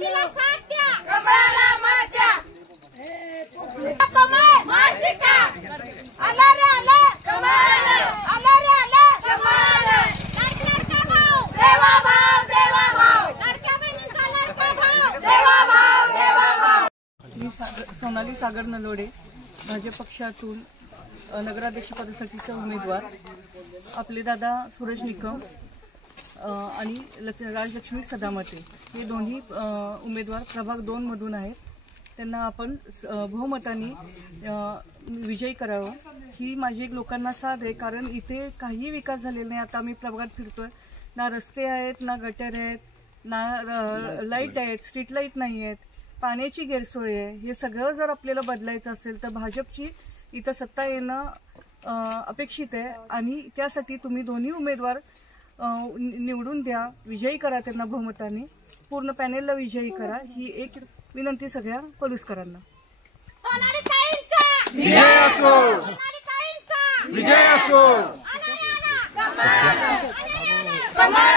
जातीला साथ द्या, कमळाला मत द्या. कमळ माशिका आला रे आला कमळ, आला रे आला कमळ. लडका भाऊ देवा भाव, देवा भाव. लडक्या बहिणींचा लडका भाव, देवा भाव, देवा भाव. मी सोनाली सागर नलोडे, भाजप पक्षातून नगराध्यक्ष पदासाठीचे उमेदवार. आपले दादा सूरज निकम आणि राजलक्ष्मी सदामते हे दोन्ही उमेदवार प्रभाग 2 मधून आहेत. त्यांना आपण बहुमताने विजयी करावं ही माझी एक लोकांना साथ आहे. कारण इथे काही विकास झालेला नाही. आता आम्ही प्रभागात फिरतोय, ना रस्ते आहेत, ना गटर आहेत, ना लाईट आहेत, स्ट्रीट लाईट नाही आहेत, पाण्याची गैरसोय आहे. हे सगळं जर आपल्याला बदलायचं असेल तर भाजपची इथं सत्ता येणं अपेक्षित आहे. आणि त्यासाठी तुम्ही दोन्ही उमेदवार निवडून द्या, विजयी करा त्यांना बहुमताने, पूर्ण पॅनेलला विजयी करा ही एक विनंती सगळ्या पलुसकरांना. सोनाली ताईंचा विजय असो, सोनाली ताईंचा विजय असो. आला रे आला कमळ, कमळ.